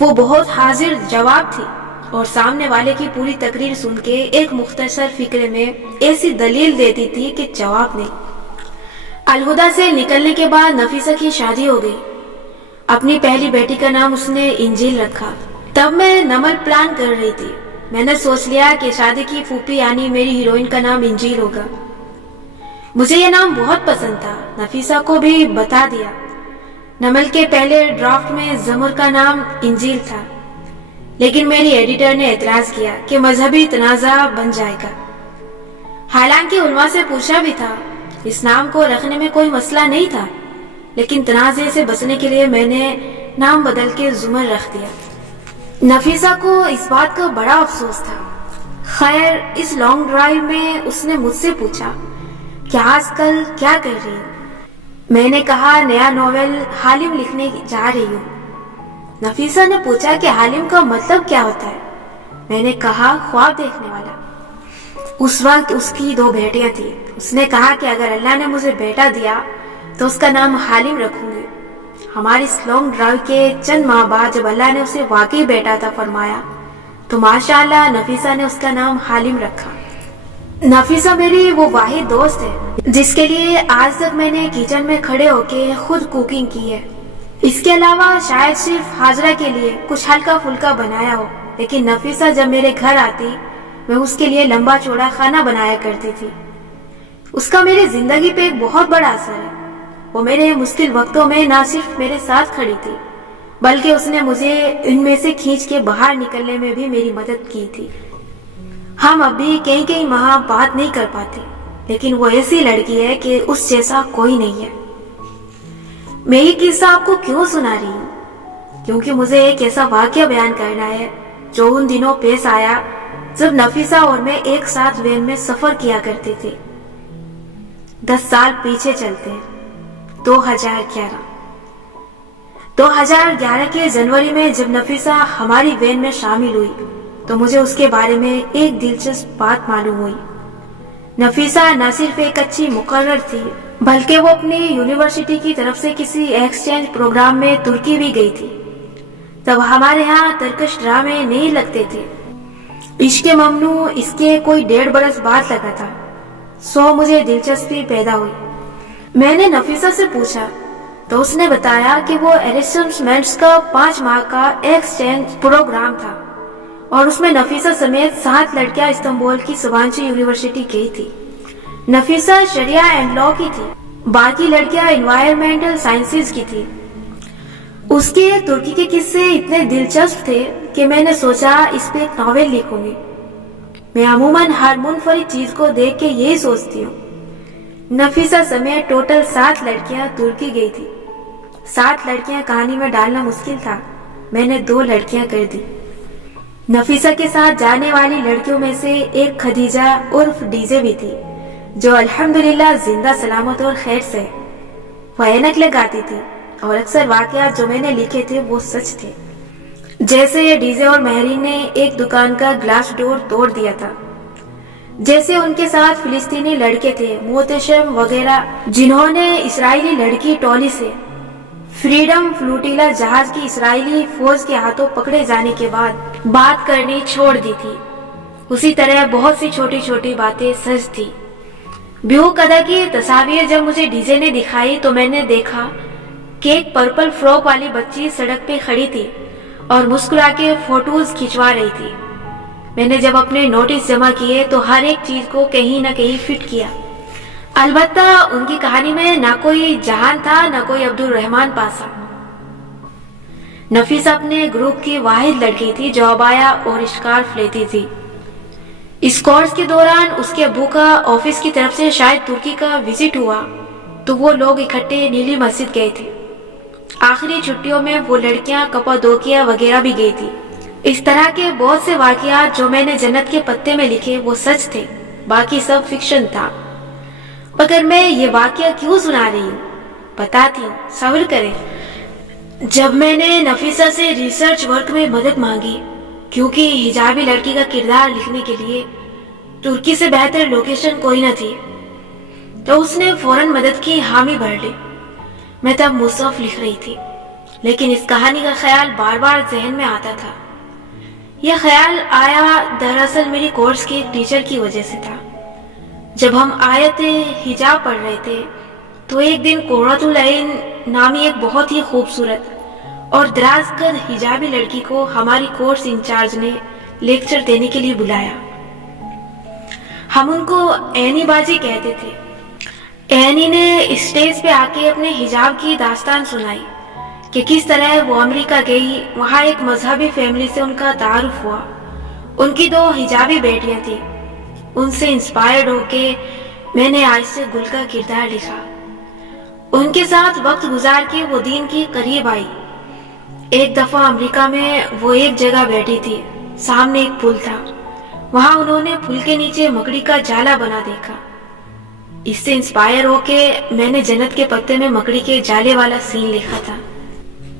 وہ بہت حاضر جواب تھی اور سامنے والے کی پوری تقریر سن کے ایک مختصر فقرے میں ایسی دلیل دیتی تھی کہ جواب نہیں۔ الہدا سے نکلنے کے بعد نفیسہ کی شادی ہو گئی۔ اپنی پہلی بیٹی کا نام اس نے انجیل رکھا۔ تب میں نمل پلان کر رہی تھی۔ میں نے سوچ لیا کہ شادی کی پھوپھی یعنی میری ہیروئن کا نام انجیل ہوگا۔ مجھے یہ نام بہت پسند تھا، نفیسہ کو بھی بتا دیا۔ نمل کے پہلے ڈرافٹ میں زمر کا نام انجیل تھا، لیکن میری ایڈیٹر نے اعتراض کیا کہ مذہبی تنازع بن جائے گا۔ حالانکہ علماء سے پوچھا بھی تھا، اس نام کو رکھنے میں کوئی مسئلہ نہیں تھا، لیکن تنازع سے بچنے کے لیے میں نے نام بدل کے زمر رکھ دیا۔ نفیسہ کو اس بات کا بڑا افسوس تھا۔ خیر، اس لانگ ڈرائیو میں اس نے مجھ سے پوچھا کہ آج کل کیا کر رہی ہوں؟ میں نے کہا نیا ناول حالم لکھنے جا رہی ہوں۔ نفیسہ نے پوچھا کہ حالم کا مطلب کیا ہوتا ہے؟ میں نے کہا خواب دیکھنے والا۔ اس وقت اس کی 2 بیٹیاں تھیں۔ اس نے کہا کہ اگر اللہ نے مجھے بیٹا دیا تو اس کا نام حالم رکھوں گی۔ ہماری اس لانگ ڈرائیو کے چند ماہ بعد جب اللہ نے اسے واقعی بیٹا عطا فرمایا تو ماشاءاللہ نفیسہ نے اس کا نام حالم رکھا۔ نفیسہ میری وہ واحد دوست ہے جس کے لیے آج تک میں نے کچن میں کھڑے ہو کے خود کوکنگ کی ہے۔ اس کے علاوہ شاید صرف حاضرہ کے لیے کچھ ہلکا پھلکا بنایا ہو، لیکن نفیسہ جب میرے گھر آتی میں اس کے لیے لمبا چوڑا کھانا بنایا کرتی تھی۔ اس کا میری زندگی پہ ایک بہت بڑا اثر ہے۔ وہ میرے مشکل وقتوں میں نہ صرف میرے ساتھ کھڑی تھی بلکہ اس نے مجھے ان میں سے کھینچ کے باہر نکلنے میں بھی میری مدد کی تھی۔ ہم اب بھی کئی ماہ بات نہیں کر پاتے، لیکن وہ ایسی لڑکی ہے کہ اس جیسا کوئی نہیں ہے۔ میں یہ قصہ آپ کو کیوں سنا رہی ہوں؟ کیونکہ مجھے ایک ایسا واقعہ بیان کرنا ہے جو ان دنوں پیش آیا جب نفیسہ اور میں ایک ساتھ وین میں سفر کیا کرتے تھے۔ 10 سال پیچھے چلتے ہیں۔ 2011 کے جنوری میں جب نفیسہ ہماری وین میں شامل ہوئی تو مجھے اس کے بارے میں ایک دلچسپ بات معلوم ہوئی۔ نفیسہ نہ صرف ایک اچھی مقرر تھی بلکہ وہ اپنی یونیورسٹی کی طرف سے کسی ایکسچینج پروگرام میں ترکی بھی گئی تھی۔ تب ہمارے ہاں ترکش ڈرامے نہیں لگتے تھے۔ عشق ممنوع اس کے کوئی 1.5 برس بعد لگا تھا، سو مجھے دلچسپی پیدا ہوئی۔ میں نے نفیسہ سے پوچھا تو اس نے بتایا کہ وہ ایراسمس کا 5 ماہ کا ایکسچینج پروگرام تھا اور اس میں نفیسہ سمیت 7 لڑکیاں استنبول کی سوانچی یونیورسٹی گئی تھی۔ نفیسہ شریعہ اینڈ لاء کی تھی، باقی لڑکیاں انوائرمنٹل سائنسز کی تھی۔ اس کے ترکی کے قصے اتنے دلچسپ تھے کہ میں نے سوچا اس پہ ایک ناول لکھوں گی۔ میں عموماً ہر منفرد چیز کو دیکھ کے یہی سوچتی ہوں۔ نفیسہ سمیت ٹوٹل 7 لڑکیاں ترکی گئی تھی۔ 7 لڑکیاں کہانی میں ڈالنا مشکل تھا، میں نے 2 لڑکیاں کر دی۔ نفیسہ کے ساتھ جانے والی لڑکیوں میں سے ایک خدیجہ عرف ڈیزے بھی تھی، جو الحمدللہ زندہ سلامت اور خیر سے ہے۔ وہ اینک لگاتی تھی اور اکثر واقعات جو میں نے لکھے تھے وہ سچ تھے، جیسے ڈیزے اور مہرین نے ایک دکان کا گلاس ڈور توڑ دیا تھا، جیسے ان کے ساتھ فلسطینی لڑکے تھے محتشم وغیرہ جنہوں نے اسرائیلی لڑکی ٹولی سے فریڈم فلوٹیلا جہاز کی اسرائیلی فوج کے ہاتھوں پکڑے جانے کے بعد بات کرنی چھوڑ دی تھی۔ اسی طرح بہت سی چھوٹی چھوٹی باتیں سچ تھی۔ بیہو قدا کی تصاویر جب مجھے ڈیزے نے دکھائی تو میں نے دیکھا کہ ایک پرپل فراک والی بچی سڑک پہ کھڑی تھی اور مسکرا کے فوٹوز کھنچوا رہی تھی۔ میں نے جب اپنے نوٹس جمع کیے تو ہر ایک چیز کو کہیں نہ کہیں فٹ کیا۔ البتہ ان کی کہانی میں نہ کوئی جہان تھا نہ کوئی عبد الرحمن پاسا۔ نفیسہ اپنے گروپ کی واحد لڑکی تھی جو عبایا اور اسکارف لیتی تھی۔ اس کورس کے دوران اس کے ابو کا آفس کی طرف سے شاید ترکی کا وزٹ ہوا تو وہ لوگ اکٹھے نیلی مسجد گئے تھے۔ آخری چھٹیوں میں وہ لڑکیاں کپادوکیا وغیرہ بھی گئی تھی۔ اس طرح کے بہت سے واقعات جو میں نے جنت کے پتے میں لکھے وہ سچ تھے، باقی سب فکشن تھا۔ مگر میں یہ واقعہ کیوں سنا رہی ہوں؟ بتاتی ہوں، صبر کریں۔ جب میں نے نفیسہ سے ریسرچ ورک میں مدد مانگی کیونکہ حجابی لڑکی کا کردار لکھنے کے لیے ترکی سے بہتر لوکیشن کوئی نہ تھی، تو اس نے فوراً مدد کی حامی بھر لی۔ میں تب مصحف لکھ رہی تھی۔ لیکن اس کہانی کا خیال بار بار ذہن میں آتا تھا۔ یہ خیال آیا دراصل میری کورس کی ایک ٹیچر کی وجہ سے تھا۔ جب ہم آیت حجاب پڑھ رہے تھے تو ایک دن قرۃ العین نامی ایک بہت ہی خوبصورت اور دراز قد حجابی لڑکی کو ہماری کورس انچارج نے لیکچر دینے کے لیے بلایا۔ ہم ان کو عینی باجی کہتے تھے۔ عینی نے اسٹیج پہ آ کے اپنے حجاب کی داستان سنائی کہ کس طرح وہ امریکہ گئی، وہاں ایک مذہبی فیملی سے ان کا تعارف ہوا۔ ان کی 2 حجابی بیٹیاں تھیں۔ ان سے انسپائرڈ ہو کے میں نے عائشہ گل کا کردار لکھا۔ ان کے ساتھ وقت گزار کے وہ دین کی قریب آئی۔ ایک دفعہ امریکہ میں وہ ایک جگہ بیٹھی تھی، سامنے ایک پل تھا، وہاں انہوں نے پل کے نیچے مکڑی کا جالا بنا دیکھا۔ اس سے انسپائر ہو کے میں نے جنت کے پتے میں مکڑی کے جالے والا سین لکھا تھا،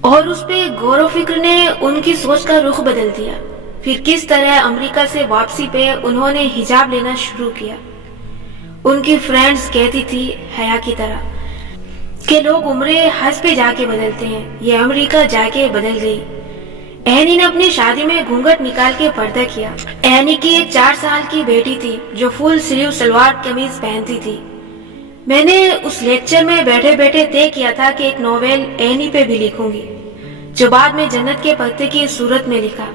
اور اس پہ غور و فکر نے ان کی سوچ کا رخ بدل دیا۔ پھر کس طرح امریکہ سے واپسی پہ انہوں نے حجاب لینا شروع کیا۔ ان کی فرینڈز کہتی تھی حیا کی طرح کہ لوگ عمرے حج پہ جا کے بدلتے ہیں، یہ امریکہ جا کے بدل گئی۔ عینی نے اپنی شادی میں گھونگھٹ نکال کے پردہ کیا۔ عینی کی ایک 4 سال کی بیٹی تھی جو فل سلیو سلوار قمیض پہنتی تھی۔ میں نے اس لیکچر میں بیٹھے بیٹھے طے کیا تھا کہ ایک ناول عینی پہ بھی لکھوں گی، جو بعد میں جنت کے پتے کی صورت میں لکھا۔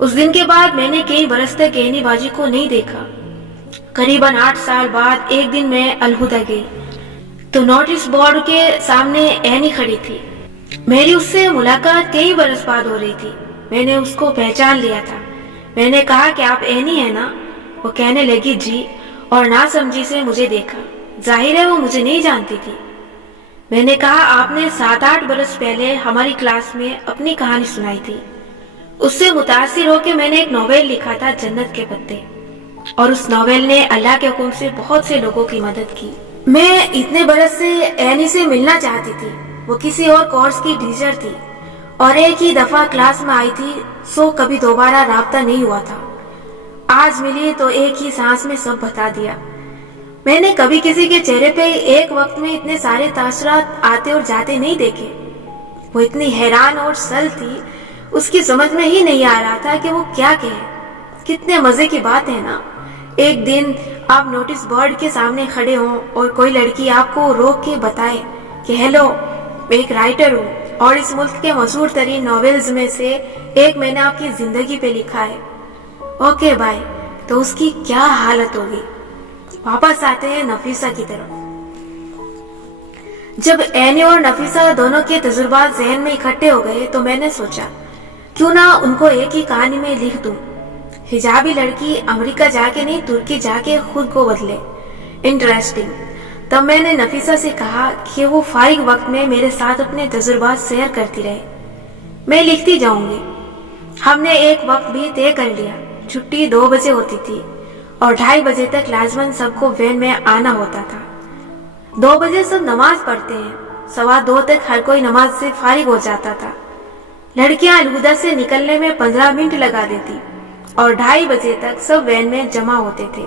اس دن کے بعد میں نے کئی برس تک عینی باجی کو نہیں دیکھا۔ قریباً 8 سال بعد ایک دن میں الہدہ گئی تو نوٹس بورڈ کے سامنے عینی کھڑی تھی۔ میری اس سے ملاقات کئی برس بعد ہو رہی تھی۔ میں نے اس کو پہچان لیا تھا۔ میں نے کہا کہ آپ عینی ہیں نا؟ وہ کہنے لگی جی، اور نہ سمجھی سے مجھے دیکھا۔ ظاہر ہے وہ مجھے نہیں جانتی تھی۔ میں نے کہا آپ نے 7-8 برس پہلے ہماری کلاس میں اپنی کہانی سنائی تھی۔ اس سے متاثر ہو کے میں نے ایک ناول لکھا تھا جنت کے پتے، اور اس ناول نے اللہ کے حکم سے بہت سے لوگوں کی مدد کی۔ میں اتنے برس سے عینی سے ملنا چاہتی تھی۔ وہ کسی اور کورس کی ٹیچر تھی اور ایک ہی دفعہ کلاس میں آئی تھی، سو کبھی دوبارہ رابطہ نہیں ہوا تھا۔ آج ملی تو ایک ہی سانس میں سب بتا دیا۔ میں نے کبھی کسی کے چہرے پہ ایک وقت میں اتنے سارے تاثرات آتے اور جاتے نہیں دیکھے۔ وہ اتنی حیران اور سل تھی، اس کی سمجھ میں ہی نہیں آ رہا تھا کہ وہ کیا کہے۔ کتنے مزے کی بات ہے نا، ایک دن آپ نوٹس بورڈ کے سامنے کھڑے ہوں اور کوئی لڑکی آپ کو روک کے بتائے کہ ہیلو، میں ایک رائٹر ہوں اور اس ملک کے مشہور ترین ناولز میں سے ایک میں نے آپ کی زندگی پہ لکھا ہے، اوکے بائے، تو اس کی کیا حالت ہوگی۔ واپس آتے ہیں نفیسہ کی طرف۔ جب عینی اور نفیسہ دونوں کے تجربات ذہن میں اکٹھے ہو گئے تو میں نے سوچا کیوں نہ ان کو ایک ہی کہانی میں لکھ دوں۔ حجابی لڑکی امریکہ جا کے نہیں، ترکی جا کے خود کو بدلے، انٹرسٹنگ۔ تب میں نے نفیسہ سے کہا کہ وہ فارغ وقت میں میرے ساتھ اپنے تجربات شیئر کرتی رہے، میں لکھتی جاؤں گی۔ ہم نے ایک وقت بھی طے کر لیا، چھٹی 2 بجے ہوتی تھی اور 2:30 بجے تک لازماً سب کو وین میں آنا ہوتا تھا۔ 2 بجے سب نماز پڑھتے ہیں، 2:15 تک ہر کوئی نماز سے فارغ ہو جاتا تھا۔ لڑکیاں الہدہ سے نکلنے میں 15 منٹ لگا دیتی اور 2:30 بجے تک سب وین میں جمع ہوتے تھے۔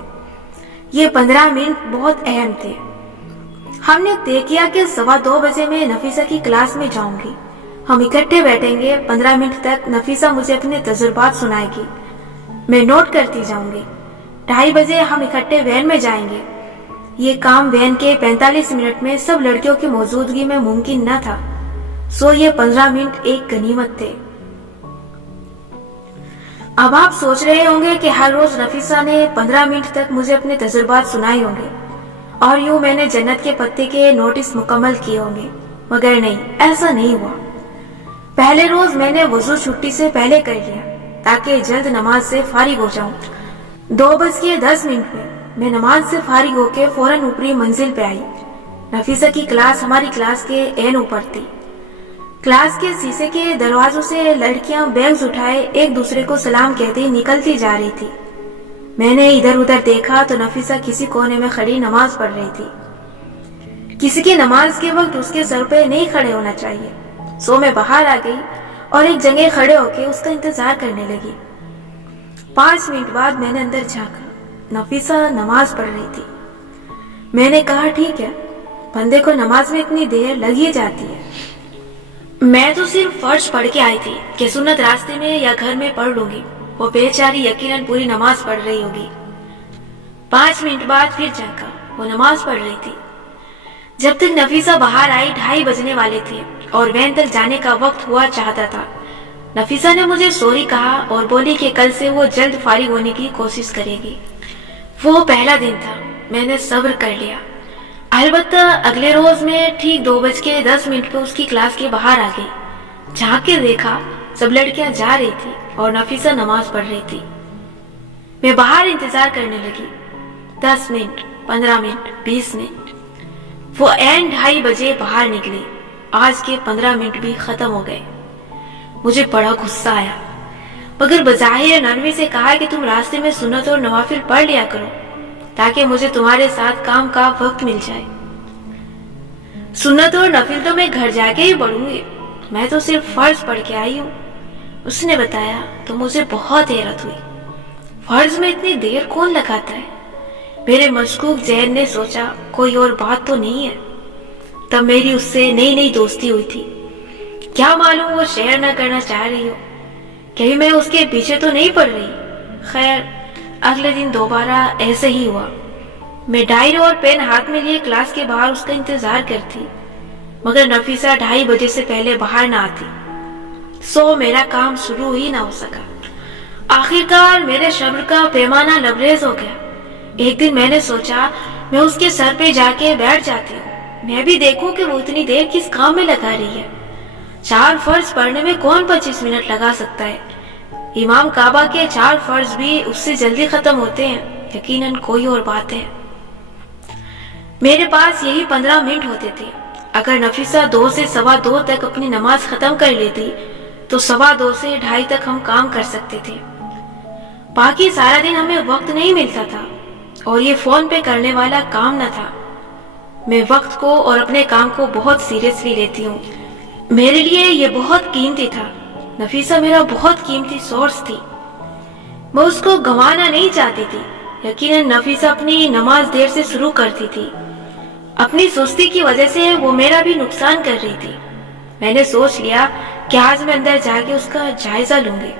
یہ 15 منٹ بہت اہم تھے۔ ہم نے طے کیا کہ 2:15 بجے میں نفیسہ کی کلاس میں جاؤں گی۔ ہم اکٹھے بیٹھیں گے، 15 منٹ تک نفیسہ مجھے اپنے تجربات سنائے گی، میں نوٹ کرتی جاؤں گی۔ 2:30 بجے ہم اکٹھے وین میں جائیں گے۔ یہ کام وین کے 45 منٹ میں سب لڑکیوں کی موجودگی میں ممکن نہ تھا، سو یہ 15 منٹ ایک غنیمت تھے۔ اب آپ سوچ رہے ہوں گے کہ ہر روز نفیسہ نے 15 منٹ تک مجھے اپنے تجربات سنائے ہوں گے اور یوں میں نے جنت کے پتے کے نوٹس مکمل کیے ہوں گے، مگر نہیں، ایسا نہیں ہوا۔ پہلے روز میں نے وضو چھٹی سے پہلے کر لیا تاکہ جلد نماز سے فارغ ہو جاؤں۔ 2:10 میں نماز سے فارغ ہو کے فوراً اوپری منزل پہ آئی۔ نفیسہ کی کلاس ہماری کلاس کے عین اوپر تھی۔ کلاس کے شیشے کے دروازوں سے لڑکیاں بیگز اٹھائے ایک دوسرے کو سلام کہتے نکلتی جا رہی تھی۔ میں نے ادھر ادھر دیکھا تو نفیسہ کسی کونے میں کھڑی نماز پڑھ رہی تھی۔ کسی کی نماز کے وقت اس کے سر پہ نہیں کھڑے ہونا چاہیے، سو میں باہر آ گئی اور ایک جگہ کھڑے ہو کے اس کا انتظار کرنے لگی۔ 5 منٹ بعد میں نے اندر جھانکا، نفیسہ نماز پڑھ رہی تھی۔ میں نے کہا ٹھیک ہے، بندے کو نماز میں اتنی دیر لگ ہی جاتی ہے۔ میں تو صرف فرض پڑھ کے آئی تھی کہ سنت راستے میں یا گھر میں پڑھ لوں گی. وہ بیچاری یقیناً پوری نماز پڑھ رہی ہوگی. 5 منٹ بعد پھر جھانکا، وہ نماز پڑھ رہی تھی. جب تک نفیسہ باہر آئی 2:30 بجنے والے تھے اور وین تک جانے کا وقت ہوا چاہتا تھا. نفیسہ نے مجھے سوری کہا اور بولی کہ کل سے وہ جلد فارغ ہونے کی کوشش کرے گی. وہ پہلا دن تھا، میں نے صبر کر لیا. البتہ اگلے روز میں ٹھیک 2:10 پہ اس کی کلاس کے باہر آ گئی. جھانک کے دیکھا سب لڑکیاں جا رہی تھی اور نفیسہ نماز پڑھ رہی تھی. میں باہر انتظار کرنے لگی. 10 منٹ، 15 منٹ، 20 منٹ. وہ عین 2:30 بجے باہر نکلی. آج کے 15 منٹ بھی ختم ہو گئے. مجھے بڑا غصہ آیا، مگر بظاہر نرمی سے کہا کہ تم راستے میں سنت اور نوافل پڑھ لیا کرو تاکہ مجھے تمہارے ساتھ کام کا وقت مل جائے. سنت اور نفل تو میں گھر جا کے ہی پڑھوں گی، میں تو صرف فرض پڑھ کے آئی ہوں. اس نے بتایا تو مجھے بہت حیرت ہوئی. فرض میں اتنی دیر کون لگاتا ہے؟ میرے مشکوک ذہن نے سوچا کوئی اور بات تو نہیں ہے. تب میری اس سے نئی دوستی ہوئی تھی. کیا معلوم وہ شیئر نہ کرنا چاہ رہی ہو، کہیں میں اس کے پیچھے تو نہیں پڑ رہی. خیر اگلے دن دوبارہ ایسے ہی ہوا. میں ڈائری اور پین ہاتھ میں لیے کلاس کے باہر اس کا انتظار کرتی، مگر نفیسہ 2:30 بجے سے پہلے باہر نہ آتی. سو میرا کام شروع ہی نہ ہو سکا. آخرکار میرے صبر کا پیمانہ لبریز ہو گیا. ایک دن میں نے سوچا میں اس کے سر پہ جا کے بیٹھ جاتی ہوں، میں بھی دیکھوں کہ وہ اتنی دیر کس کام میں لگا رہی ہے. 4 فرض پڑھنے میں کون 25 منٹ لگا سکتا ہے؟ امام کعبہ کے 4 فرض بھی اس سے جلدی ختم ہوتے ہیں. یقیناً کوئی اور بات ہے. میرے پاس یہی 15 منٹ ہوتے تھے. اگر نفیسہ 2 سے 2:15 تک اپنی نماز ختم کر لیتی تو 2:15 سے 2:30 تک ہم کام کر سکتے تھے. باقی سارا دن ہمیں وقت نہیں ملتا تھا اور یہ فون پہ کرنے والا کام نہ تھا. میں وقت کو اور اپنے کام کو بہت سیریسلی لیتی ہوں. میرے لیے یہ بہت قیمتی تھا. نفیسہ میرا بہت قیمتی سورس تھی، میں اس کو گنوانا نہیں چاہتی تھی. یقیناً نفیسہ اپنی نماز دیر سے شروع کرتی تھی. اپنی سستی کی وجہ سے وہ میرا بھی نقصان کر رہی تھی. میں نے سوچ لیا کہ آج میں اندر جا کے اس کا جائزہ لوں گی.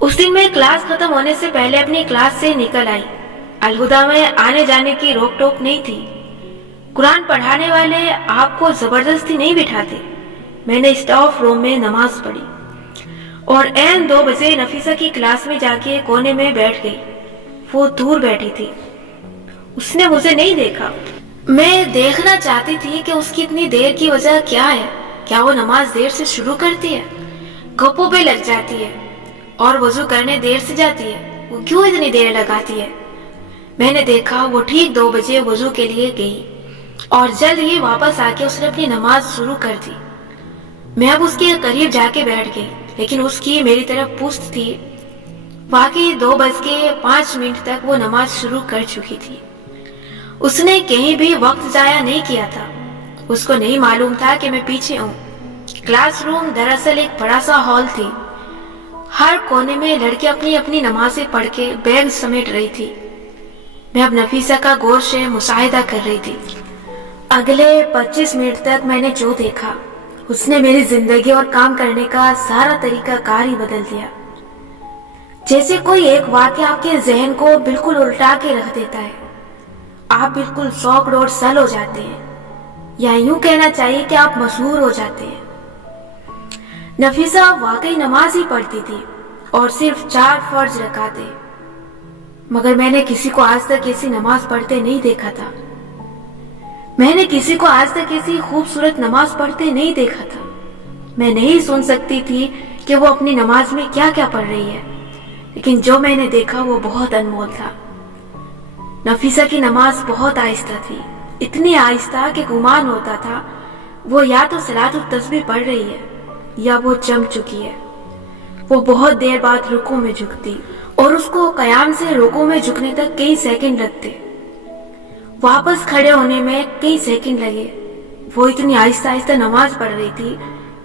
اس دن میں کلاس ختم ہونے سے پہلے اپنی کلاس سے نکل آئی. الہدا میں آنے جانے کی روک ٹوک نہیں تھی. قرآن پڑھانے والے آپ کو زبردستی نہیں بٹھاتے. میں نے اسٹاف روم میں نماز پڑھی اور عین 2 بجے نفیسہ کی کلاس میں جا کے کونے میں بیٹھ گئی. وہ دور بیٹھی تھی، اس نے مجھے نہیں دیکھا. میں دیکھنا چاہتی تھی کہ اس کی اتنی دیر کی وجہ کیا ہے. کیا وہ نماز دیر سے شروع کرتی ہے، گپوں پہ لگ جاتی ہے اور وضو کرنے دیر سے جاتی ہے؟ وہ کیوں اتنی دیر لگاتی ہے؟ میں نے دیکھا وہ ٹھیک 2 بجے وضو کے لیے گئی اور جلد ہی واپس آ کے اس نے اپنی نماز شروع کر دی. میں اب اس کے قریب جا کے بیٹھ گئی، لیکن اس کی میری طرف پشت تھی. واقعی 2:05 تک وہ نماز شروع کر چکی تھی. اس نے کہیں بھی وقت ضائع نہیں کیا تھا. اس کو نہیں معلوم تھا کہ میں پیچھے ہوں. کلاس روم دراصل ایک بڑا سا ہال تھی. ہر کونے میں لڑکیاں اپنی اپنی نمازیں پڑھ کے بیگ سمیٹ رہی تھی. میں اب نفیسہ کا غور سے مشاہدہ کر رہی تھی. اگلے 25 منٹ تک میں نے جو دیکھا اس نے میری زندگی اور کام کرنے کا سارا طریقہ کار ہی بدل دیا. جیسے کوئی ایک واقعہ آپ کے ذہن کو بالکل الٹا کے رکھ دیتا ہے. آپ بالکل 100 کروڑ سل ہو جاتے ہیں، یا یوں کہنا چاہیے کہ آپ مشہور ہو جاتے ہیں. نفیسہ واقعی نماز ہی پڑھتی تھی اور صرف 4 فرض رکعتیں، مگر میں نے کسی کو آج تک ایسی نماز پڑھتے نہیں دیکھا تھا. میں نے کسی کو آج تک ایسی خوبصورت نماز پڑھتے نہیں دیکھا تھا. میں نہیں سن سکتی تھی کہ وہ اپنی نماز میں کیا کیا پڑھ رہی ہے، لیکن جو میں نے دیکھا وہ بہت انمول تھا. نفیسہ کی نماز بہت آہستہ تھی، اتنی آہستہ کہ گمان ہوتا تھا وہ یا تو صلاۃ التسبیح پڑھ رہی ہے یا وہ جم چکی ہے. وہ بہت دیر بعد رکوع میں جھکتی اور اس کو قیام سے رکوع میں جھکنے تک کئی سیکنڈ لگتے. واپس کھڑے ہونے میں کئی سیکنڈ لگے. وہ اتنی آہستہ آہستہ نماز پڑھ رہی تھی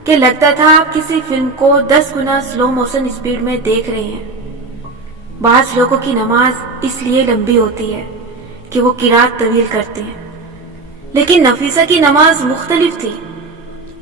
کہ لگتا تھا آپ کسی فلم کو 10 گنا سلو موشن سپیڈ میں دیکھ رہے ہیں. بعض لوگوں کی نماز اس لیے لمبی ہوتی ہے کہ وہ قرات طویل کرتے ہیں، لیکن نفیسہ کی نماز مختلف تھی.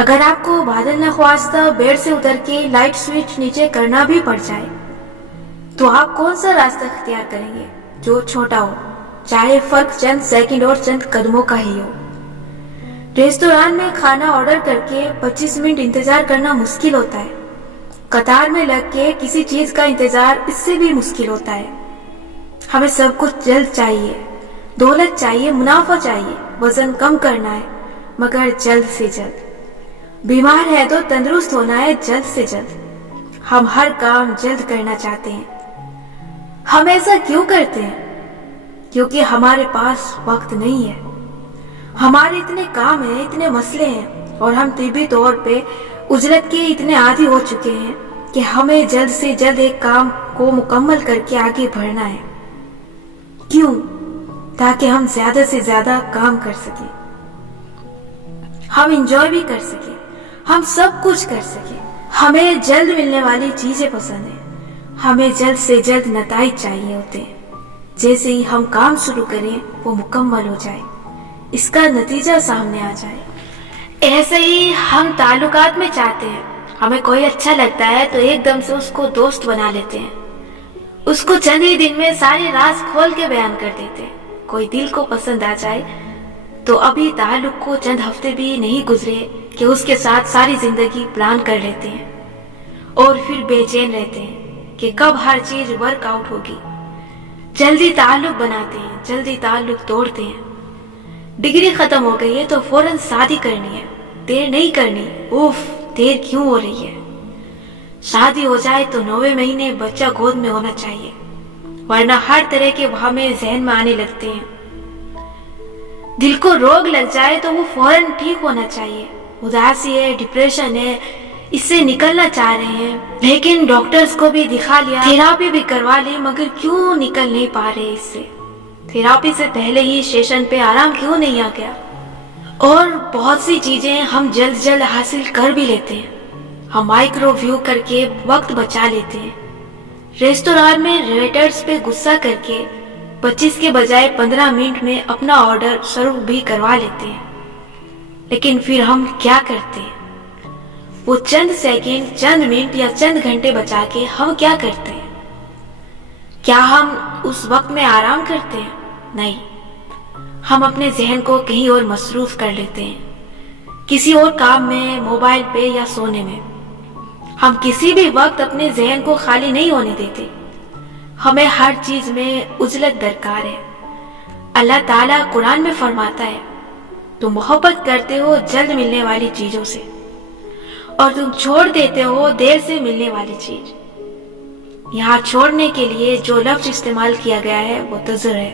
اگر آپ کو بادل نخواستہ بیڈ سے اتر کے لائٹ سوئچ نیچے کرنا بھی پڑ جائے تو آپ کون سا راستہ اختیار کریں گے جو چھوٹا ہو، چاہے فرق چند سیکنڈ اور چند قدموں کا ہی ہو؟ ریستوران میں کھانا آرڈر کر کے 25 منٹ انتظار کرنا مشکل ہوتا ہے، قطار میں لگ کے کسی چیز کا انتظار اس سے بھی مشکل ہوتا ہے۔ ہمیں سب کچھ جلد چاہیے، دولت چاہیے، منافع چاہیے، وزن کم کرنا ہے مگر جلد سے جلد، بیمار ہے تو تندرست ہونا ہے جلد سے جلد۔ ہم ہر کام جلد کرنا چاہتے ہیں۔ ہم ایسا کیوں کرتے ہیں؟ کیونکہ ہمارے پاس وقت نہیں ہے۔ ہمارے اتنے کام ہیں، اتنے مسئلے ہیں، اور ہم طبی طور پہ اجرت کے اتنے عادی ہو چکے ہیں کہ ہمیں جلد سے جلد ایک کام کو مکمل کر کے آگے بڑھنا ہے۔ کیوں؟ تاکہ ہم زیادہ سے زیادہ کام کر سکیں، ہم انجوائے بھی کر سکیں، ہم سب کچھ کر سکیں۔ ہمیں جلد ملنے والی چیزیں پسند ہیں، ہمیں جلد سے جلد نتائج چاہیے ہوتے ہیں۔ جیسے ہی ہم کام شروع کریں وہ مکمل ہو جائے، اس کا نتیجہ سامنے آ جائے۔ ایسے ہی ہم تعلقات میں چاہتے ہیں، ہمیں کوئی اچھا لگتا ہے تو ایک دم سے اس کو دوست بنا لیتے ہیں، اس کو چند ہی دن میں سارے راز کھول کے بیان کر دیتے ہیں۔ کوئی دل کو پسند آ جائے تو ابھی تعلق کو چند ہفتے بھی نہیں گزرے کہ اس کے ساتھ ساری زندگی پلان کر لیتے ہیں، اور پھر بے چین رہتے ہیں کہ کب ہر چیز ورک آؤٹ ہوگی۔ جلدی تعلق بناتے ہیں، جلدی تعلق توڑتے ہیں۔ ڈگری ختم ہو گئی ہے تو فوراً شادی کرنی ہے، دیر نہیں کرنی۔ اوف، دیر کیوں ہو رہی ہے؟ شادی ہو جائے تو 9ویں مہینے بچہ گود میں ہونا چاہیے، ورنہ ہر طرح کے وہمیں ذہن میں آنے لگتے ہیں۔ دل کو روگ لگ جائے تو وہ فوراً ٹھیک ہونا چاہیے۔ اداسی ہے، ڈپریشن ہے، اس سے نکلنا چاہ رہے ہیں، لیکن ڈاکٹرز کو بھی دکھا لیا، تھیراپی بھی کروا لی، مگر کیوں نکل نہیں پا رہے اس سے؟ تھیراپی سے پہلے ہی سیشن پہ آرام کیوں نہیں آ گیا؟ اور بہت سی چیزیں ہم جلد جلد حاصل کر بھی لیتے ہیں، ہم مائکرو ویو کر کے وقت بچا لیتے ہیں، ریستوران میں ویٹرز پہ غصہ کر کے 25 کے بجائے 15 منٹ میں اپنا آرڈر سرو بھی کروا لیتے ہیں۔ لیکن پھر ہم کیا کرتے ہیں؟ وہ چند سیکنڈ، چند منٹ یا چند گھنٹے بچا کے ہم کیا کرتے ہیں؟ کیا ہم اس وقت میں آرام کرتے ہیں؟ نہیں، ہم اپنے ذہن کو کہیں اور مصروف کر لیتے ہیں، کسی اور کام میں، موبائل پہ یا سونے میں۔ ہم کسی بھی وقت اپنے ذہن کو خالی نہیں ہونے دیتے، ہمیں ہر چیز میں عجلت درکار ہے۔ اللہ تعالیٰ قرآن میں فرماتا ہے، تم محبت کرتے ہو جلد ملنے والی چیزوں سے، اور تم چھوڑ دیتے ہو دیر سے ملنے والی چیز۔ یہاں چھوڑنے کے لیے جو لفظ استعمال کیا گیا ہے وہ تذر ہے۔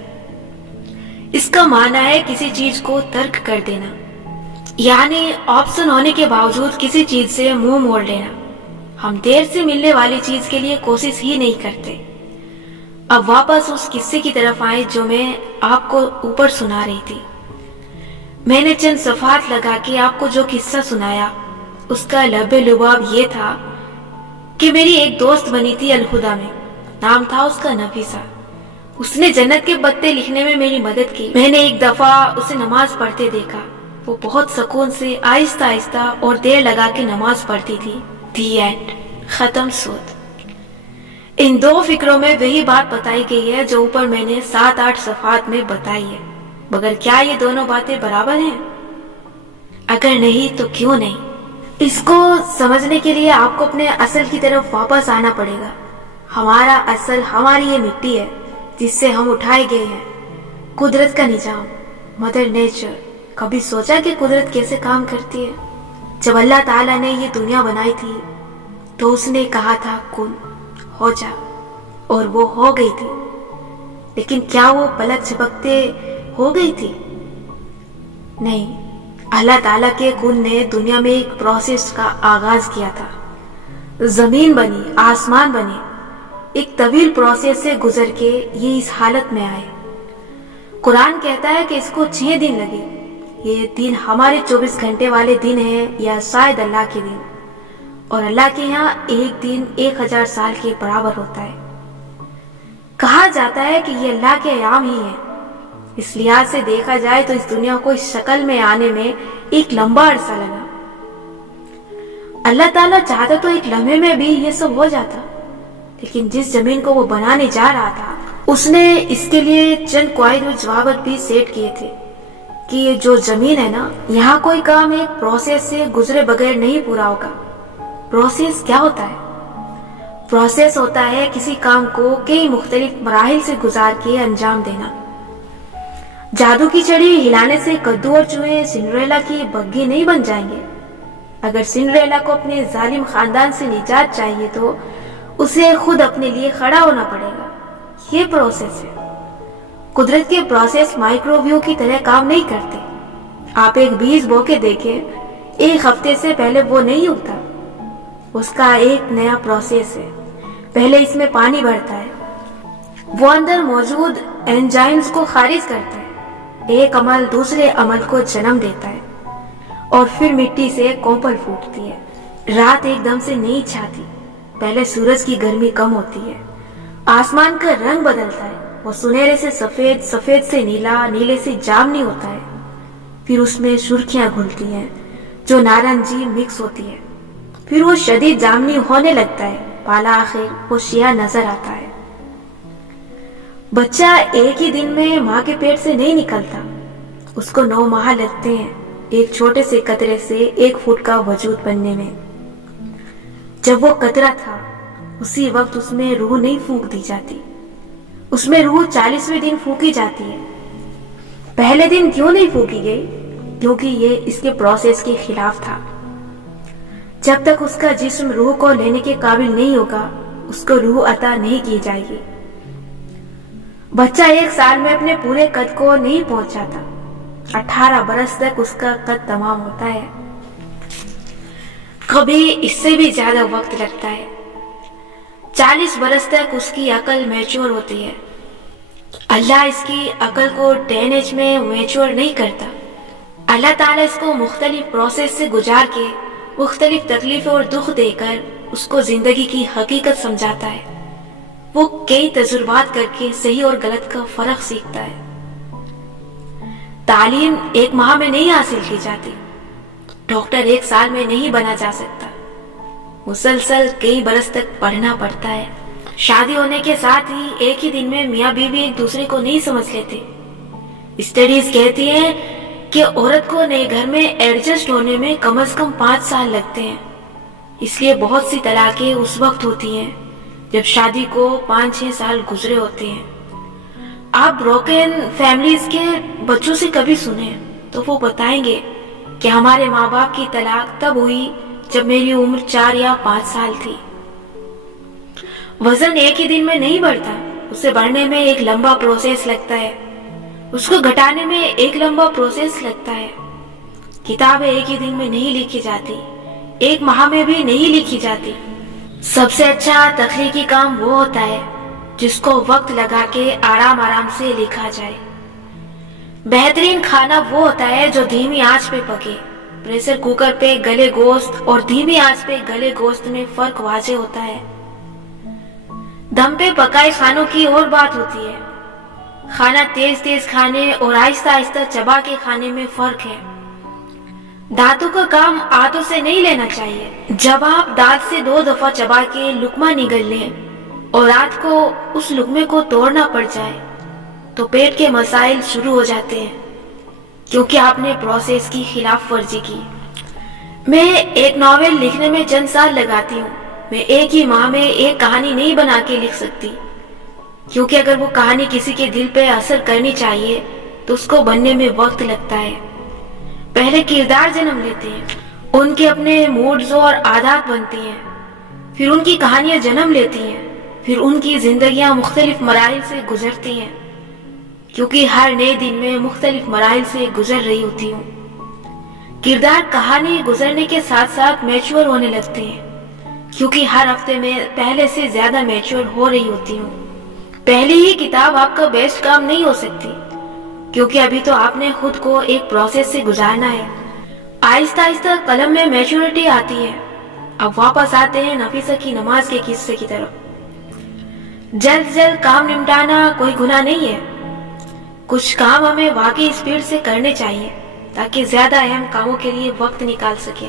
اس کا معنی ہے کسی چیز کو ترک کر دینا، یعنی آپشن ہونے کے باوجود کسی چیز سے منہ موڑ لینا۔ ہم دیر سے ملنے والی چیز کے لیے کوشش ہی نہیں کرتے۔ اب واپس اس قصے کی طرف آئیں جو میں آپ کو اوپر سنا رہی تھی۔ میں نے چند صفحات لگا کے آپ کو جو قصہ سنایا، اس کا لب لباب یہ تھا کہ میری ایک دوست بنی تھی الہدا میں، نام تھا اس کا نفیسہ۔ اس نے جنت کے پتے لکھنے میں میری مدد کی۔ میں نے ایک دفعہ اسے نماز پڑھتے دیکھا، وہ بہت سکون سے آہستہ آہستہ اور دیر لگا کے نماز پڑھتی تھی۔ دی اینڈ، ختم سود۔ ان دو فکروں میں وہی بات بتائی گئی ہے جو اوپر میں نے 7-8 صفحات میں بتائی ہے، مگر کیا یہ دونوں باتیں برابر ہیں؟ اگر نہیں تو کیوں نہیں؟ اس کو سمجھنے کے لیے آپ کو اپنے اصل کی طرف واپس آنا پڑے گا۔ ہمارا اصل ہماری یہ مٹی ہے جس سے ہم اٹھائے گئے ہیں، قدرت کا نظام، مدر نیچر۔ کبھی سوچا کہ قدرت کیسے کام کرتی ہے؟ جب اللہ تعالیٰ نے یہ دنیا بنائی تھی تو اس نے کہا تھا کن، ہو جا، اور وہ ہو گئی تھی۔ لیکن کیا وہ پلک جھپکتے ہو گئی تھی؟ نہیں، اللہ تعالیٰ کے کن نے دنیا میں ایک پروسیس کا آغاز کیا تھا۔ زمین بنی، آسمان بنے، ایک طویل پروسیس سے گزر کے یہ اس حالت میں آئے۔ قرآن کہتا ہے کہ اس کو 6 دن لگے۔ یہ دن ہمارے 24 گھنٹے والے دن ہیں یا شاید اللہ کے دن، اور اللہ کے یہاں ایک دن 1000 سال کے برابر ہوتا ہے۔ کہا جاتا ہے کہ یہ اللہ کے ایام ہی ہیں۔ اس لحاظ سے دیکھا جائے تو اس دنیا کو اس شکل میں آنے میں ایک لمبا عرصہ لگا، اللہ تعالیٰ چاہتا تو ایک لمحے میں بھی یہ سب ہو جاتا، لیکن جس زمین کو وہ بنانے جا رہا تھا اس نے اس کے لیے چند قواعد و ضوابط بھی سیٹ کیے تھے کہ یہ جو زمین ہے نا، یہاں کوئی کام ایک پروسیس سے گزرے بغیر نہیں پورا ہوگا۔ پروسیس کیا ہوتا ہے؟ پروسیس ہوتا ہے کسی کام کو کئی مختلف مراحل سے گزار کے انجام دینا۔ جادو کی چھڑی ہلانے سے کدو اور چوہے سنڈریلا کی بگھی نہیں بن جائیں گے۔ اگر سنڈریلا کو اپنے ظالم خاندان سے نجات چاہیے تو اسے خود اپنے لیے کھڑا ہونا پڑے گا۔ یہ پروسیس ہے۔ قدرت کے پروسیس مائکروویو کی طرح کام نہیں کرتے۔ آپ ایک بیج بو کے دیکھیں، ایک ہفتے سے پہلے وہ نہیں اگتا۔ اس کا ایک نیا پروسیس ہے۔ پہلے اس میں پانی بھرتا ہے، وہ اندر موجود انزائمز کو خارج کرتا ہے، ایک عمل دوسرے عمل کو جنم دیتا ہے، اور پھر مٹی سے کونپل پھوٹتی ہے۔ رات ایک دم سے نہیں چھاتی، پہلے سورج کی گرمی کم ہوتی ہے، آسمان کا رنگ بدلتا ہے، وہ سنہرے سے سفید، سفید سے نیلا، نیلے سے جامنی ہوتا ہے، پھر اس میں سرخیاں گھلتی ہیں جو نارنجی مکس ہوتی ہے، پھر وہ شدید جامنی ہونے لگتا ہے، پالا آخر وہ سیاہ نظر آتا ہے۔ بچہ ایک ہی دن میں ماں کے پیٹ سے نہیں نکلتا، اس کو 9 ماہ لگتے ہیں ایک چھوٹے سے قطرے سے 1 فٹ کا وجود بننے میں۔ جب وہ قطرہ تھا اسی وقت اس میں روح نہیں پھونک دی جاتی، اس میں روح 40ویں دن پھونکی جاتی ہے۔ پہلے دن کیوں نہیں پھونکی گئی؟ کیونکہ یہ اس کے پروسیس کے خلاف تھا۔ جب تک اس کا جسم روح کو لینے کے قابل نہیں ہوگا اس کو روح عطا نہیں کی جائے گی۔ بچہ 1 سال میں اپنے پورے قد کو نہیں پہنچ جاتا، 18 برس تک اس کا قد تمام ہوتا ہے، کبھی اس سے بھی زیادہ وقت لگتا ہے۔ 40 برس تک اس کی عقل میچور ہوتی ہے۔ اللہ اس کی عقل کو 10 ایج میں میچور نہیں کرتا۔ اللہ تعالیٰ اس کو مختلف پروسیس سے گزار کے، مختلف تکلیفیں اور دکھ دے کر اس کو زندگی کی حقیقت سمجھاتا ہے۔ وہ کئی تجربات کر کے صحیح اور غلط کا فرق سیکھتا ہے۔ تعلیم 1 ماہ میں نہیں حاصل کی جاتی، ڈاکٹر 1 سال میں نہیں بنا جا سکتا، مسلسل کئی برس تک پڑھنا پڑتا ہے۔ شادی ہونے کے ساتھ ہی ایک ہی دن میں میاں بیوی ایک دوسرے کو نہیں سمجھ لیتے۔ اسٹڈیز کہتی ہیں کہ عورت کو نئے گھر میں ایڈجسٹ ہونے میں کم از کم 5 سال لگتے ہیں، اس لیے بہت سی طلاقیں اس وقت ہوتی ہیں جب شادی کو 5-6 سال گزرے ہوتے ہیں۔ آپ بروکن فیملیز کے بچوں سے کبھی سنیں تو وہ بتائیں گے کہ ہمارے ماں باپ کی طلاق تب ہوئی جب میری عمر 4 یا 5 سال تھی۔ وزن ایک ہی دن میں نہیں بڑھتا، اسے بڑھنے میں ایک لمبا پروسیس لگتا ہے، اس کو گھٹانے میں ایک لمبا پروسیس لگتا ہے۔ کتابیں ایک ہی دن میں نہیں لکھی جاتی، 1 ماہ میں بھی نہیں لکھی جاتی۔ سب سے اچھا تخلیقی کام وہ ہوتا ہے جس کو وقت لگا کے آرام آرام سے لکھا جائے۔ بہترین کھانا وہ ہوتا ہے جو دھیمی آنچ پہ پکے۔ پریشر کوکر پہ گلے گوشت اور دھیمی آنچ پہ گلے گوشت میں فرق واضح ہوتا ہے۔ دم پہ پکائے کھانوں کی اور بات ہوتی ہے۔ کھانا تیز تیز کھانے اور آہستہ آہستہ چبا کے کھانے میں فرق ہے۔ دانتوں کا کام ہاتھوں سے نہیں لینا چاہیے۔ جب آپ دانت سے 2 دفعہ چبا کے لقمہ نگل لیں اور رات کو اس لقمے کو توڑنا پڑ جائے تو پیٹ کے مسائل شروع ہو جاتے ہیں، کیونکہ آپ نے پروسیس کی خلاف ورزی کی۔ میں ایک ناول لکھنے میں چند سال لگاتی ہوں، میں ایک ہی ماہ میں ایک کہانی نہیں بنا کے لکھ سکتی، کیونکہ اگر وہ کہانی کسی کے دل پہ اثر کرنی چاہیے تو اس کو بننے میں وقت لگتا ہے۔ پہلے کردار جنم لیتے ہیں، ان کے اپنے موڈز اور عادات بنتی ہیں، پھر ان کی کہانیاں جنم لیتی ہیں، پھر ان کی زندگیاں مختلف مراحل سے گزرتی ہیں، کیونکہ ہر نئے دن میں مختلف مراحل سے گزر رہی ہوتی ہوں۔ کردار کہانی گزرنے کے ساتھ ساتھ میچور ہونے لگتے ہیں، کیونکہ ہر ہفتے میں پہلے سے زیادہ میچور ہو رہی ہوتی ہوں۔ پہلی ہی کتاب آپ کا بیسٹ کام نہیں ہو سکتی، کیونکہ ابھی تو آپ نے خود کو ایک پروسیس سے گزارنا ہے۔ آہستہ آہستہ قلم میں میچورٹی آتی ہے۔ اب واپس آتے ہیں نفیسہ کی نماز کے قصے کی طرف۔ جلد جلد کام نمٹانا کوئی گناہ نہیں ہے، کچھ کام ہمیں واقعی اسپیڈ سے کرنے چاہیے تاکہ زیادہ اہم کاموں کے لیے وقت نکال سکیں۔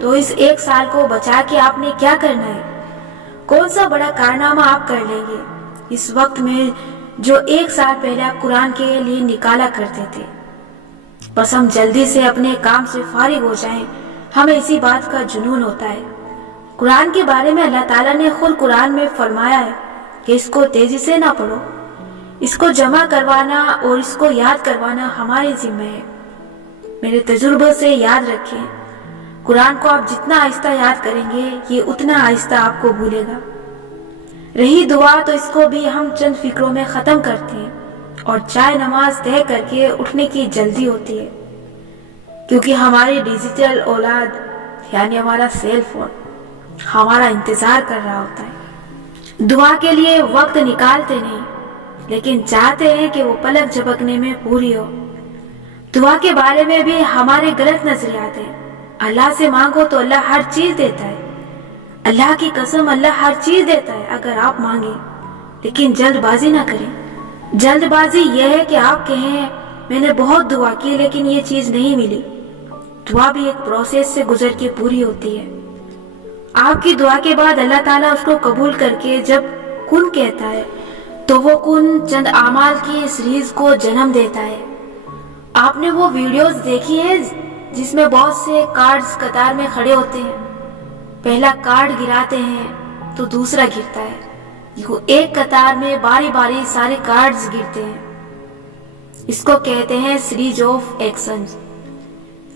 تو اس 1 سال کو بچا کے آپ نے کیا کرنا ہے؟ کون سا بڑا کارنامہ آپ کر لیں گے اس وقت میں جو 1 سال پہلے آپ قرآن کے لیے نکالا کرتے تھے؟ بس ہم جلدی سے اپنے کام سے فارغ ہو جائیں، ہمیں اسی بات کا جنون ہوتا ہے۔ قرآن کے بارے میں اللہ تعالیٰ نے خود قرآن میں فرمایا ہے کہ اس کو تیزی سے نہ پڑھو، اس کو جمع کروانا اور اس کو یاد کروانا ہمارے ذمہ ہے۔ میرے تجربے سے یاد رکھیں، قرآن کو آپ جتنا آہستہ یاد کریں گے یہ اتنا آہستہ آپ کو بھولے گا۔ رہی دعا تو اس کو بھی ہم چند فکروں میں ختم کرتے ہیں اور چائے نماز طے کر کے اٹھنے کی جلدی ہوتی ہے، کیونکہ ہماری ڈیجیٹل اولاد یعنی ہمارا سیل فون ہمارا انتظار کر رہا ہوتا ہے۔ دعا کے لیے وقت نکالتے نہیں، لیکن چاہتے ہیں کہ وہ پلک جھپکنے میں پوری ہو۔ دعا کے بارے میں بھی ہمارے غلط نظریات ہیں۔ اللہ سے مانگو تو اللہ ہر چیز دیتا ہے، اللہ کی قسم اللہ ہر چیز دیتا ہے اگر آپ مانگیں، لیکن جلد بازی نہ کریں۔ جلد بازی یہ ہے کہ آپ کہیں میں نے بہت دعا کی لیکن یہ چیز نہیں ملی۔ دعا بھی ایک پروسیس سے گزر کے پوری ہوتی ہے۔ آپ کی دعا کے بعد اللہ تعالیٰ اس کو قبول کر کے جب کن کہتا ہے تو وہ کن چند اعمال کی سیریز کو جنم دیتا ہے۔ آپ نے وہ ویڈیوز دیکھی ہیں جس میں بہت سے کارڈز قطار میں کھڑے ہوتے ہیں، پہلا کارڈ گراتے ہیں تو دوسرا گرتا ہے، یوں ایک قطار میں باری باری سارے کارڈز گرتے ہیں۔ اس کو کہتے ہیں سیریز آف ایکشنز،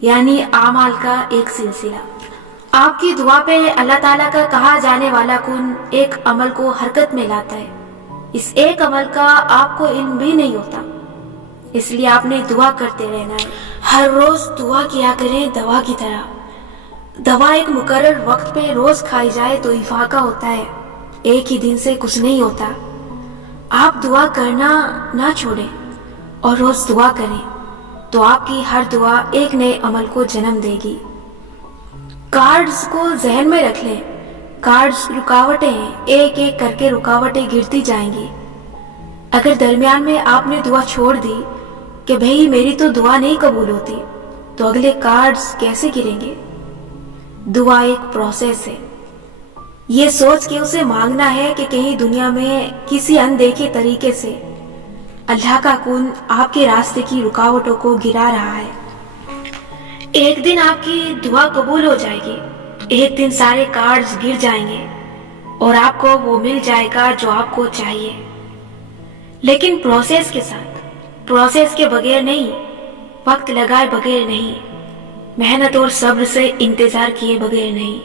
یعنی اعمال کا ایک سلسلہ۔ آپ کی دعا پہ اللہ تعالیٰ کا کہا جانے والا کن ایک عمل کو حرکت میں لاتا ہے۔ اس ایک عمل کا آپ کو علم بھی نہیں ہوتا، اس لیے آپ نے دعا کرتے رہنا ہے۔ ہر روز دعا کیا کریں دوا کی طرح۔ دوا ایک مقرر وقت پہ روز کھائی جائے تو افاقہ ہوتا ہے، ایک ہی دن سے کچھ نہیں ہوتا۔ آپ دعا کرنا نہ چھوڑیں اور روز دعا کریں تو آپ کی ہر دعا ایک نئے عمل کو جنم دے گی۔ کارڈز کو ذہن میں رکھ لیں، کارڈز رکاوٹیں ہیں، ایک ایک کر کے رکاوٹیں گرتی جائیں گی۔ اگر درمیان میں آپ نے دعا چھوڑ دی کہ بھئی میری تو دعا نہیں قبول ہوتی، تو اگلے کارڈز کیسے گریں گے؟ دعا ایک پروسیس ہے، یہ سوچ کے اسے مانگنا ہے کہ کہیں دنیا میں کسی اندیکھے طریقے سے اللہ کا کن آپ کے راستے کی رکاوٹوں کو گرا رہا ہے۔ ایک دن آپ کی دعا قبول ہو جائے گی، ایک دن سارے کارڈز گر جائیں گے اور آپ کو وہ مل جائے گا جو آپ کو چاہیے، لیکن پروسیس کے ساتھ، پروسیس کے بغیر نہیں، وقت لگائے بغیر نہیں، محنت اور صبر سے انتظار کیے بغیر نہیں۔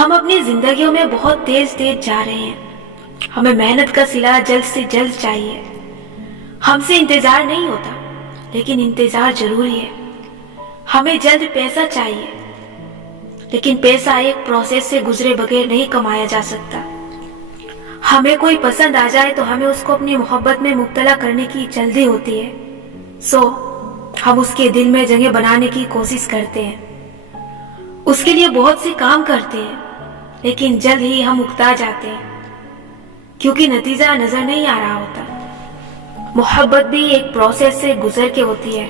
ہم اپنی زندگیوں میں بہت تیز جا رہے ہیں، ہمیں محنت کا صلہ جلد سے جلد چاہیے۔ ہم سے انتظار نہیں ہوتا، لیکن انتظار ضروری ہے۔ ہمیں جلد پیسہ چاہیے، لیکن پیسہ ایک پروسیس سے گزرے بغیر نہیں کمایا جا سکتا۔ ہمیں کوئی پسند آ جائے تو ہمیں اس کو اپنی محبت میں مبتلا کرنے کی جلدی ہوتی ہے، ہم اس کے دل میں جگہ بنانے کی کوشش کرتے ہیں، اس کے لیے بہت سے کام کرتے ہیں، لیکن جلد ہی ہم اکتا جاتے ہیں کیونکہ نتیجہ نظر نہیں آ رہا ہوتا۔ محبت بھی ایک پروسیس سے گزر کے ہوتی ہے۔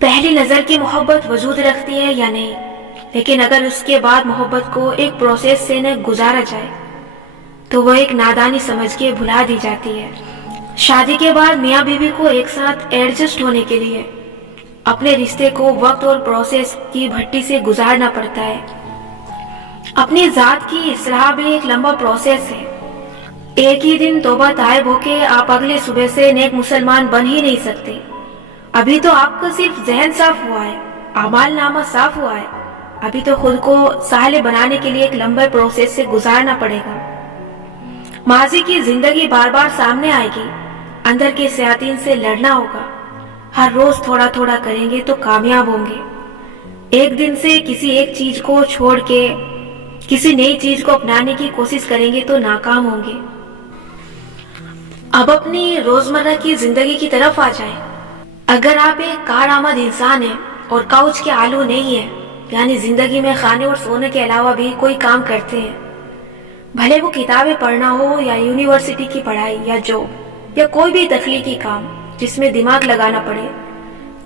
پہلی نظر کی محبت وجود رکھتی ہے یا نہیں، لیکن اگر اس کے بعد محبت کو ایک پروسیس سے نہ گزارا جائے تو وہ ایک نادانی سمجھ کے بھلا دی جاتی ہے۔ شادی کے بعد میاں بیوی کو ایک ساتھ ایڈجسٹ ہونے کے لیے اپنے رشتے کو وقت اور پروسیس کی بھٹی سے گزارنا پڑتا ہے۔ اپنی ذات کی اصلاح بھی ایک لمبا پروسیس ہے۔ ایک ہی دن توبہ طائب ہو کے آپ اگلے صبح سے نیک مسلمان بن ہی نہیں سکتے۔ ابھی تو آپ کا صرف ذہن صاف ہوا ہے، اعمال نامہ صاف ہوا ہے، ابھی تو خود کو صالح بنانے کے لیے ایک لمبے پروسیس سے گزارنا پڑے گا۔ ماضی کی زندگی بار بار سامنے آئے گی، اندر کے شیاطین سے لڑنا ہوگا۔ ہر روز تھوڑا تھوڑا کریں گے تو کامیاب ہوں گے۔ ایک دن سے کسی ایک چیز کو چھوڑ کے کسی نئی چیز کو اپنانے کی کوشش کریں گے تو ناکام ہوں گے۔ اب اپنی روزمرہ کی زندگی کی طرف آ جائیں۔ اگر آپ ایک کارآمد انسان ہیں اور کاؤچ کے آلو نہیں ہیں، یعنی زندگی میں کھانے اور سونے کے علاوہ بھی کوئی کام کرتے ہیں، بھلے وہ کتابیں پڑھنا ہو یا یونیورسٹی کی پڑھائی یا جاب یا کوئی بھی تخلیقی کام جس میں دماغ لگانا پڑے،